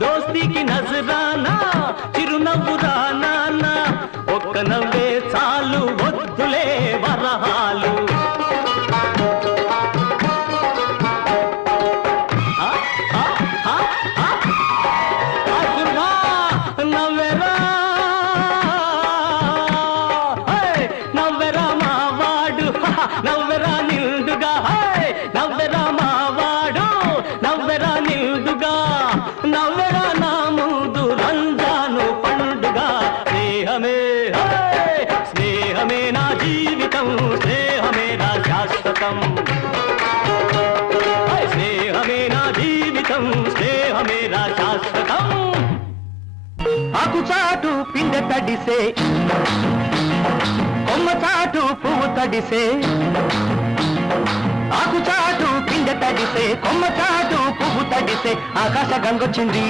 దోస్తీకి నజరానా చిరునవ్వురా నాన్న ఒక్క నవ్వే చాలు వద్దులే వరహాలు నవ్వెరా నవ్వెరా మావాడు నవ్వెరా నిండుగా నవ్వెరా మావాడు నవ్వెరా నిండుగా నవ్వెరా నా ముందు రంజాను పండుగ స్నేహమే స్నేహమే నా జీవితం స్నేహమే నా శాశ్వతం స్నేహమే నా జీవితం స్నేహమే నా శాశ్వతం ఆకుచాటు పిండ తడిసే కొమ్మ చాటు పువ్వు తడిసే ఆకుచాటు పిండ తడిసే కొమ్మ చాటు పువ్వు తడిసే ఆకాశ గంగొచ్చింది